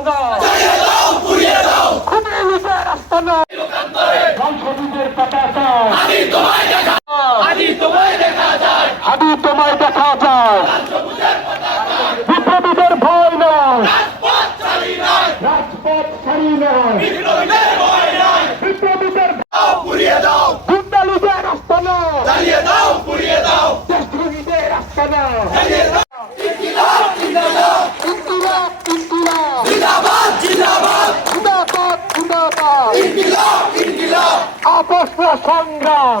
আস্তানা খুনি লীগের আস্তানা সংসদীদের পতাকা হাদি তোমায় দেখা যায় বিপ্লবীদের ভয় নয় রাজপথ ছাড়ি নয় বিপ্লবীদের গুন্ডা লীগের আস্তানা দেশদ্রোহীদের আস্তানা ইনকিলাব সংগ্রাম।